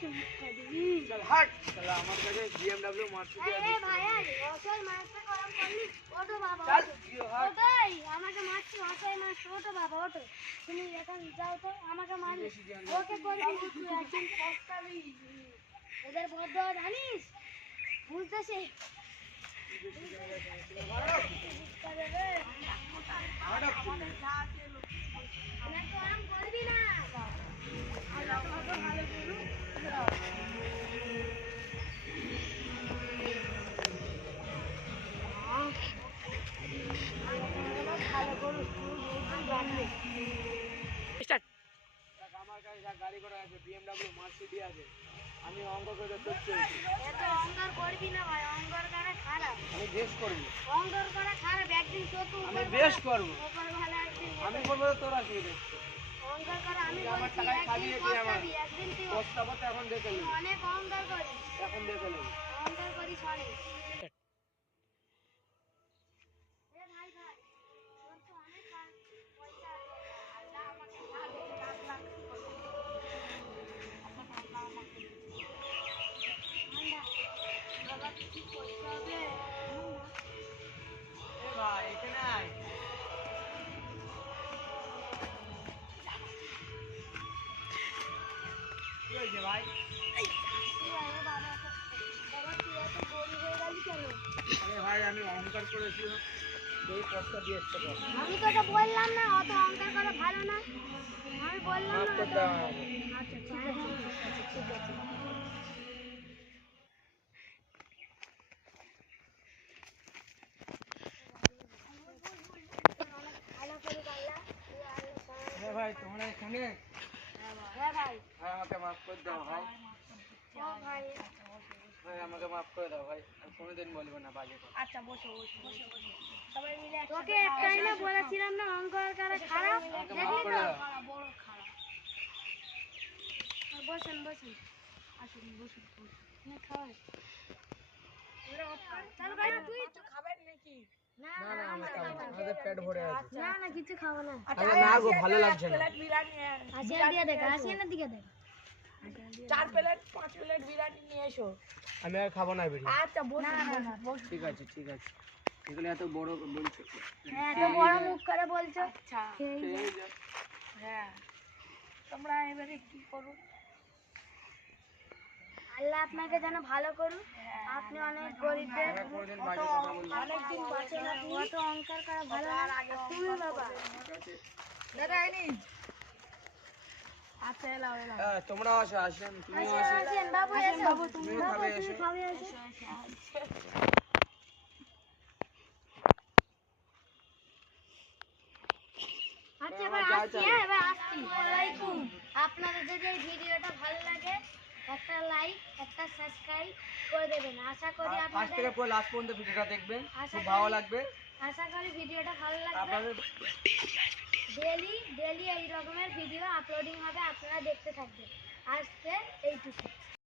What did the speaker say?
चल हट चला আমার কাছে BMW মার্সিডিজ আছে ভাই অসল মাছটা গরম করলি ওটো বাবা চল ওটাই আমাকে মারছি অসল মাছ ওটো বাবা ওটো তুমি এখন যাও তো আমাকে মারলি ওকে করবি তুই একদিন পস্তাবি ওদের বদ্ধ জানিস বুঝতেছিস করবি না আমার কাছে যা গাড়ি ঘোড়া আছে BMW মার্সিডিজ আছে আমি অঙ্ক করে করছি এত অহংকার করবি না ভাই অহংকার করা খারাপ আমি বেশ করব অহংকার করা খারাপ একদিন তো তুই আমি বেশ করব উপর ভালো একদিন আমি করব তোরা কি দেখছিস অহংকার করা আমি আমার বলছি টাকায় খালি একদিন আছে আমার একদিন তুই প্রস্তাবতে এখন দেখে নিই অনেক অহংকার করিস এখন দেখে নিই অহংকার করিস অনেক ভাই ভাই তোর তো অনেক পয়সা আছে আল্লাহ আমাকে সাথে লাখ লাখ বাবা কি করতে হবে এ ভাই এখানে আয় কি হয়েছে ভাই আরে ভাই আমি অহংকার করেছি এই প্রস্তাব দিয়ে আসতে পারো আমি তোকে বললাম না অত অহংকার করা ভালো না আমি বললাম মাফ না করে দাও আমাকে। আচ্ছা ঠিক আছে ঠিক আছে ভালো করে আল্লাহ হ্যাঁ ভাই তোমরা এখানে হ্যাঁ ভাই ভাই আমাকে মাফ করে দাও ভাই ও ভাই ভাই আমাকে মাফ করে দাও ভাই আমি কোনোদিন বলবো না বাজে কথা আচ্ছা বসো বসো বসো সবাই মিলে তোকে একটাই না বলেছিলাম না অহংকার করা খারাপ আমাকে দেখলি মাফ করে তো দাও বড় খারাপ বসেন বসেন আসুন বসুন না খাওয়াই চল ভাই তুই তো খাবেন নাকি না না না আমি খাবো না। আমাদের পেট ভরে আছে না না কিছু খাবো না আরে না গো ভালো লাগছে না আসিয়ান দিয়ে দেখ আসিয়ানের দিকে দেখ 4 প্লেট 5 প্লেট বিরিয়ানি নিয়ে এসো আমি আর খাবো না বিড়ি আচ্ছা বসো না ঠিক আছে এগুলো এত বড় বলছো হ্যাঁ তো বড় মুখ করে বলছো আচ্ছা খেয়ে যা। হ্যাঁ তোমরা এবারে কি করো আল্লাহ আপনাকে যেন ভালো করুন আপনি অনেক গরিবদের আমরা কোনোদিন বাজে কথা বলবো না। অনেকদিন বাঁচেন আপনি অত অহংকার করা ভালো না তুমি বাবা ঠিক আছে দাদা আইনি আচ্ছা এলাও হ্যাঁ তোমরাও আসো আসেন তুমিও আসো আসেন বাবু এসো বাবু তুমি তুমিও খাবে এসো খাবে এসো আচ্ছা এবার আসছি হ্যাঁ এবার আসছি আসসালামাইকুম আপনাদের যদি এই ভিডিওটা ভালো লাগে একটা লাইক একটা সাবস্ক্রাইব করে দেবেন আশা করি ফার্স্ট আপনাদের থেকে পুরো লাস্ট পর্যন্ত ভিডিওটা দেখবেন আশা খুব করি- ভালো লাগবে আশা করি ভিডিওটা ভালো লাগবে আপনাদের ডেলি এই রকমের ভিডিও আপলোডিং হবে আপনারা দেখতে থাকবেন আজকে এইটুকু